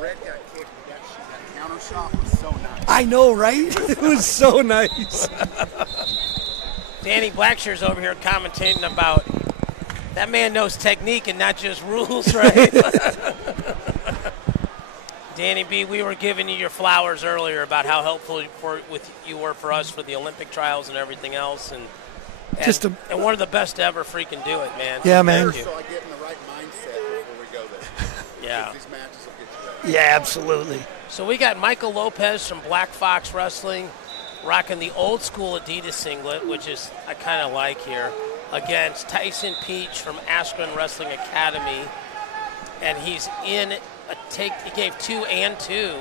red got kicked. That counter shot was so nice. I know, right? It was so nice. Danny Blackshear's over here commentating about that man knows technique and not just rules, right? Danny B., we were giving you your flowers earlier about how helpful you were for us for the Olympic trials and everything else, and one of the best to ever freaking do it, man. Yeah, man. So I get in the right mindset before we go there. Yeah. These matches will get you ready. Yeah, absolutely. So we got Michael Lopez from Black Fox Wrestling rocking the old school Adidas singlet, which is I kind of like here, against Tyson Peach from Askren Wrestling Academy, and he's in he gave 2 and 2.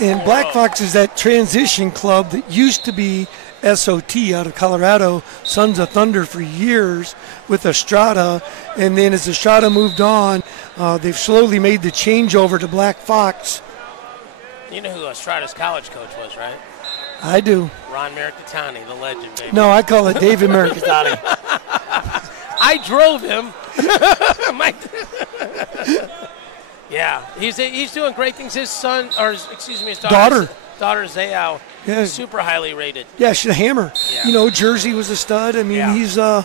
And Black Fox is that transition club that used to be SOT out of Colorado, Sons of Thunder for years with Estrada. And then as Estrada moved on, they've slowly made the changeover to Black Fox. You know who Estrada's college coach was, right? I do. Ron Mercatani, the legend, baby. No, I call it David Mercatani. I drove him. Yeah, he's doing great things. His son, or his daughter Zayao, super highly rated. Yeah, she's a hammer. Yeah. You know, Jersey was a stud. I mean, he's done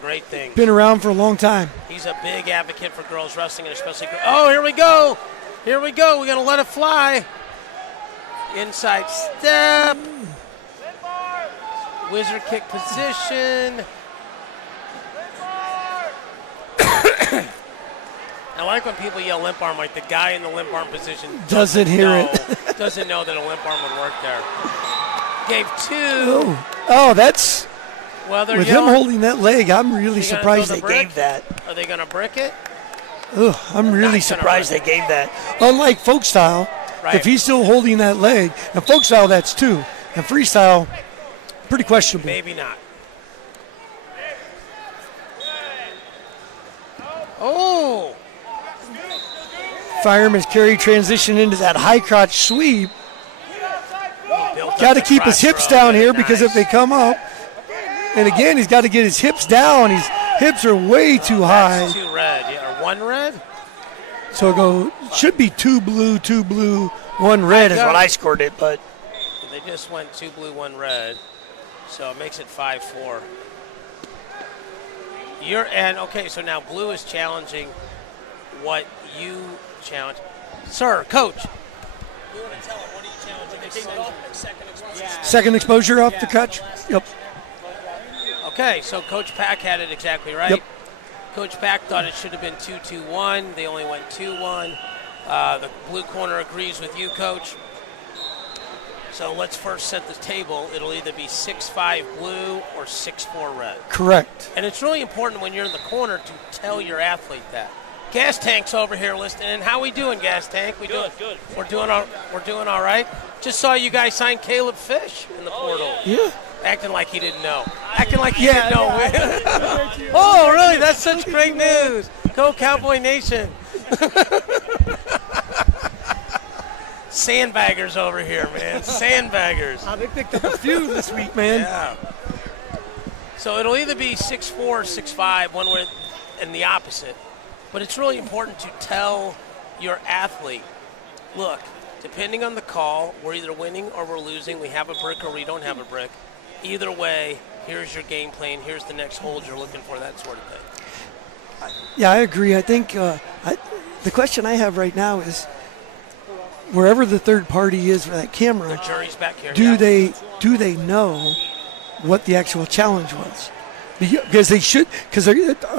great things. Been around for a long time. He's a big advocate for girls wrestling, and especially. Oh, here we go. Here we go. We're gonna let it fly. Inside step. Wizard kick position. I like when people yell limp arm, like the guy in the limp arm position doesn't hear it. Doesn't know that a limp arm would work there. Gave 2. Oh, that's. Well, with him holding that leg, I'm really surprised they gave that. Are they going to brick it? Oh, I'm really surprised they gave that. Unlike folk style, right. If he's still holding that leg, and folk style, that's 2. And freestyle, pretty questionable. Maybe not. Oh! Fireman's carry transition into that high crotch sweep. Got to keep his hips down here because if they come up, and again, he's got to get his hips down. His hips are way too high. That's 2 red, or 1 red? So should be 2 blue, 1 red is what I scored it, but. They just went 2 blue, 1 red. So it makes it 5-4. Okay, so now blue is challenging what you challenge. Sir, coach. We want to tell him, what are you challenging? Second exposure off the catch? Yep. Okay, so Coach Pack had it exactly right. Yep. Coach Pack thought it should have been 2-2-1. They only went 2-1. The blue corner agrees with you, Coach. So let's first set the table. It'll either be 6-5 blue or 6-4 red. Correct. And it's really important when you're in the corner to tell your athlete that. Gas Tank's over here listening. And how we doing, Gas Tank? Good. We're doing all right. Just saw you guys sign Caleb Fish in the portal. Yeah. Acting like he didn't know. Acting like he didn't know. Oh, really? That's such great news. Go Cowboy Nation. Sandbaggers over here, man. Sandbaggers. They picked up a few this week, man. Yeah. So it'll either be 6-4 or 6-5, one way and the opposite. But it's really important to tell your athlete, look, depending on the call, we're either winning or we're losing. We have a brick or we don't have a brick. Either way, here's your game plan. Here's the next hold you're looking for, that sort of thing. Yeah, I agree. I think the question I have right now is, wherever the third party is for that camera, the jury's back here. Do they know what the actual challenge was? Because they should. Because are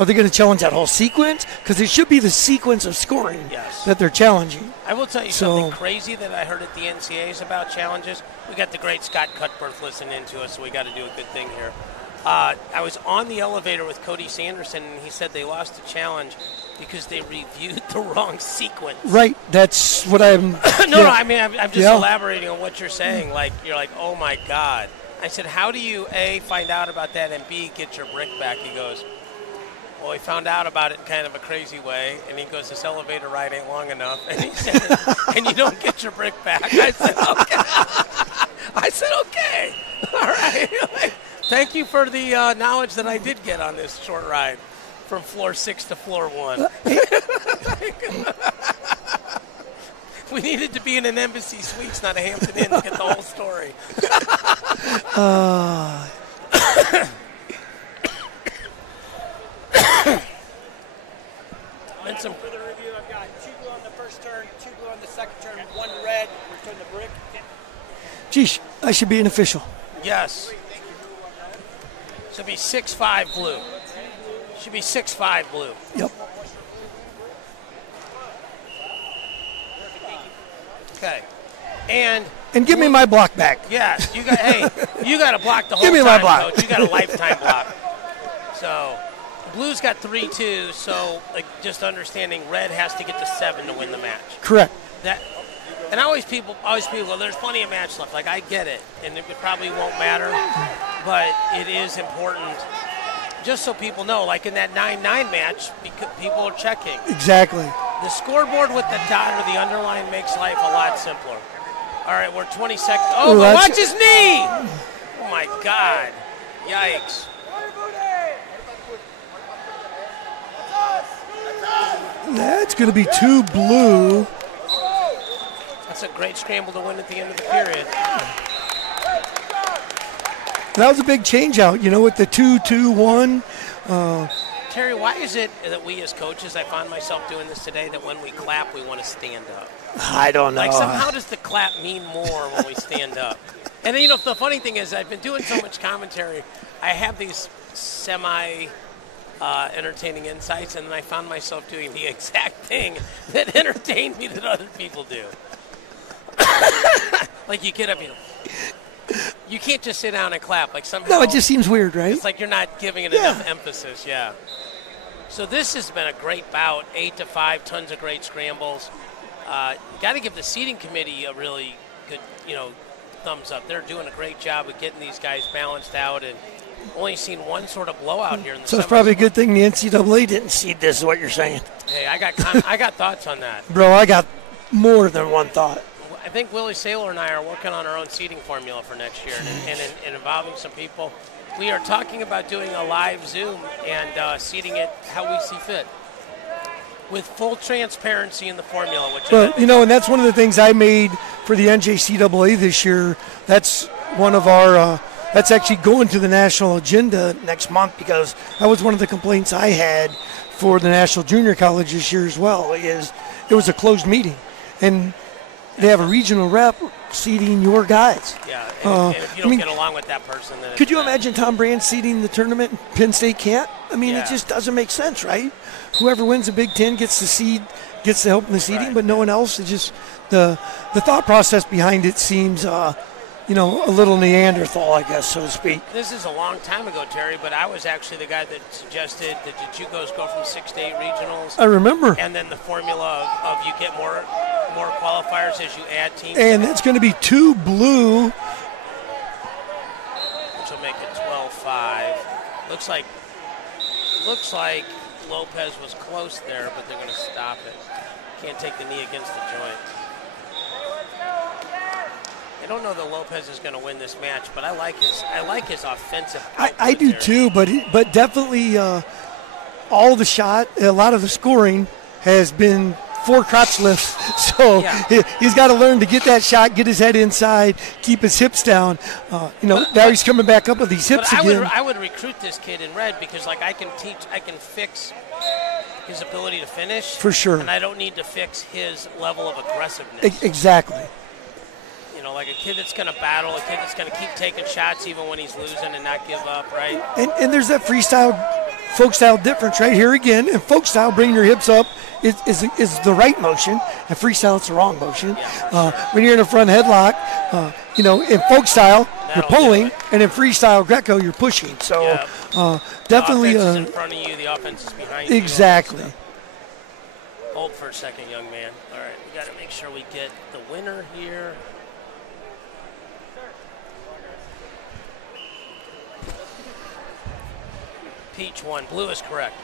they going to challenge that whole sequence? Because it should be the sequence of scoring that they're challenging. I will tell you something crazy that I heard at the NCAAs about challenges. We got the great Scott Cutbirth listening to us, so we got to do a good thing here. I was on the elevator with Cody Sanderson, and he said they lost the challenge because they reviewed the wrong sequence. Right. That's what I'm. No, I mean, I'm just elaborating on what you're saying. Like, you're like, oh my God. I said, how do you, A, find out about that, and B, get your brick back? He goes, well, he found out about it kind of a crazy way, and he goes, this elevator ride ain't long enough. And he said, and you don't get your brick back. I said, okay. All right. Thank you for the knowledge that I did get on this short ride from floor 6 to floor 1. We needed to be in an Embassy Suites, not a Hampton Inn, to get the whole story. And some for the review, I've got 2 blue on the first turn, 2 blue on the second turn, 1 red. Return the brick. Geez, I should be an official. Yes. Should be 6-5 blue. Should be 6-5 blue. Yep. Okay. And give me my block back. Yes, you got. Hey, you got to block the whole Give me time, my block. Coach. You got a lifetime block. So, blue's got 3-2. So, like, just understanding, red has to get to 7 to win the match. Correct. That, and always people, well, there's plenty of match left. Like, I get it, and it probably won't matter, but it is important. Just so people know, like in that 9-9 match, because people are checking. Exactly. The scoreboard with the dot or the underline makes life a lot simpler. All right, we're 20 seconds. Oh, but watch his knee! Oh, my God. Yikes. That's going to be 2 blue. That's a great scramble to win at the end of the period. That was a big change out, with the 2-2-1. Terry, why is it that we as coaches, I find myself doing this today, that when we clap, we want to stand up? I don't know. Like, somehow does the clap mean more when we stand up? And then, the funny thing is, I've been doing so much commentary, I have these entertaining insights, and then I found myself doing the exact thing that entertained me that other people do. Like, you get up, you can't just sit down and clap. Like, somehow. No, it just seems weird, right? It's like you're not giving it enough emphasis, yeah. So this has been a great bout, 8-5, tons of great scrambles. Got to give the seating committee a really good, thumbs up. They're doing a great job of getting these guys balanced out, and only seen one sort of blowout here in the So it's probably a good thing the NCAA didn't seed this, is what you're saying. Hey, I got thoughts on that. Bro, I got more than one thought. I think Willie Saylor and I are working on our own seating formula for next year and involving some people. We are talking about doing a live Zoom and seating it how we see fit, with full transparency in the formula. But, and that's one of the things I made for the NJCAA this year. That's one of our that's actually going to the national agenda next month, because that was one of the complaints I had for the National Junior College this year as well, is it was a closed meeting. And they have a regional rep seating your guys. Yeah, and if you don't get along with that person, then could you imagine Tom Brand seating the tournament and Penn State can't? It just doesn't make sense, right? Whoever wins the Big Ten gets the seed, gets the help in the seeding, but no one else. It's just the thought process behind it seems, a little Neanderthal, I guess, so to speak. This is a long time ago, Terry, but I was actually the guy that suggested that the JUCOs go from 6 to 8 regionals. I remember. And then the formula of you get more qualifiers as you add teams. And it's going to be 2 blue. Which will make it 12-5. Looks like Lopez was close there, but they're going to stop it. Can't take the knee against the joint. I don't know that Lopez is going to win this match, but I like his offensive output. I do too, but definitely all the shot, a lot of the scoring has been 4 crotch lifts. So he's got to learn to get that shot, get his head inside, keep his hips down. Now he's coming back up with these hips again. I would recruit this kid in red, because I can fix his ability to finish. For sure. And I don't need to fix his level of aggressiveness. Exactly. Like a kid that's going to battle, a kid that's going to keep taking shots even when he's losing and not give up, right? And there's that freestyle, folk style difference right here again. And folk style, bringing your hips up is the right motion. And freestyle, it's the wrong motion. When you're in a front headlock, in folk style, you're pulling, and in freestyle Greco, you're pushing. So definitely. The offense is in front of you, the offense is behind you. Exactly. Hold for a second, young man. All right, we got to make sure we get the winner here. Peach won. Blue is correct.